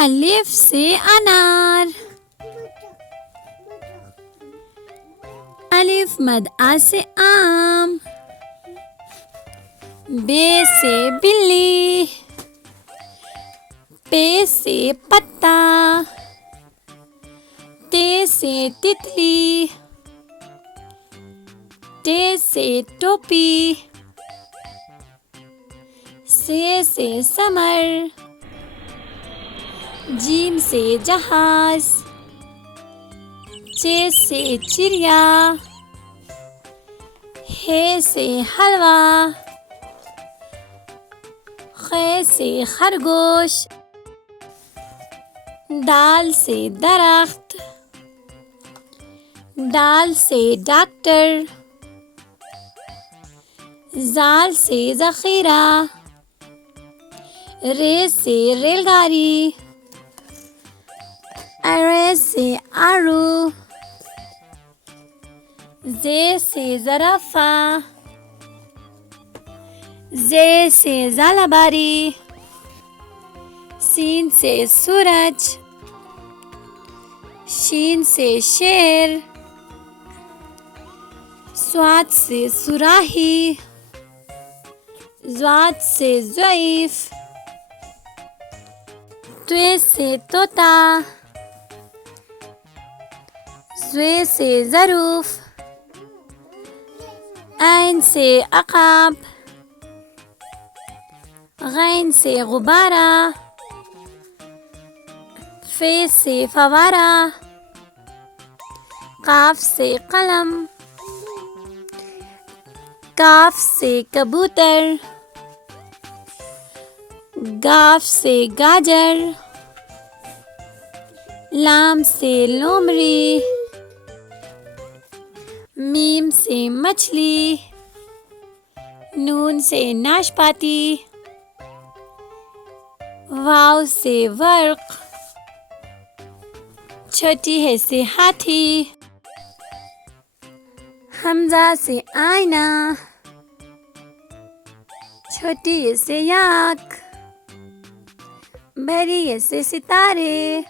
अलिफ से अनार, अलिफ मद आ से आम, बे से बिल्ली, पे से पत्ता, ते से तितली, टे से टोपी, से समर, जीम से जहाज, चे से चिड़िया, हे से हलवा, खे से खरगोश, दाल से दरख्त, दाल से डॉक्टर, जाल से ज़ख़ीरा, रे से रेलगाड़ी, अरे से आरू, जे से ज़राफ़ा, जे से ज़ालाबारी, सीन से सूरज, शीन से शेर, स्वाद से सुराही, ज़्वाद से ज़ईफ़, त्वे से तोता, ज़्वे से ज़रूफ़, ऐन से अक़ाब, गैन से गुब्बारा, फे से फवारा, काफ से कलम, काफ से कबूतर, गाफ से गाजर, लाम से लोमड़ी, मीम से मछली, नून से नाशपाती, वाव से वर्क, छोटी है से हाथी, हमजा से आईना, छोटी है से याक, बड़ी है से सितारे।